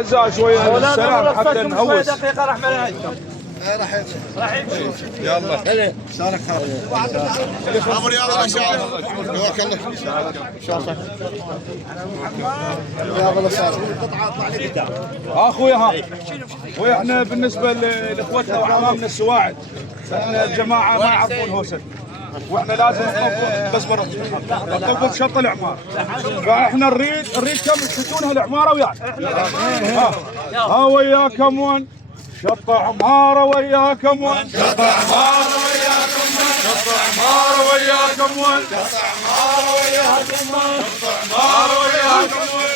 عزاء شويه السلام حتى نهوس. دقيقه راح منهجكم. راح يمشي. يلا شارك عمر يلا شارك جواك الله شارك يا والله شارك اخويا ها اخويا احنا بالنسبه لاخوتنا واعمامنا السواعد احنا الجماعه ما يعرفون هوسه واحنا لازم نطبق بس نطبق شط العمار فاحنا نريد كم تشتون هالعماره ويانا ها وياكم وين شط عماره وياكم وين شط عماره وياكم وين شط عماره وياكم وين شط عماره وياكم وين شط عماره وياكم وين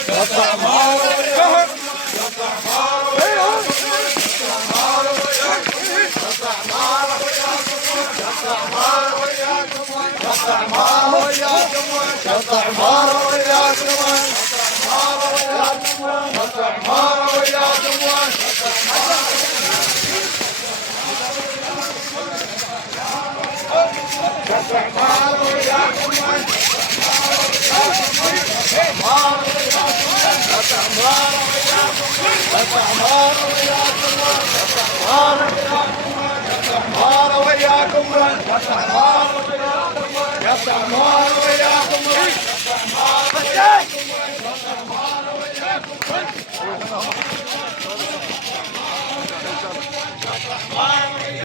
شط عماره وياكم شط عماره وياكم شط عماره وياكم شط عماره وياكم شط عماره وياكم شط عماره وياكم شط عماره وياكم شط عماره وياكم شط عماره وياكم وياكم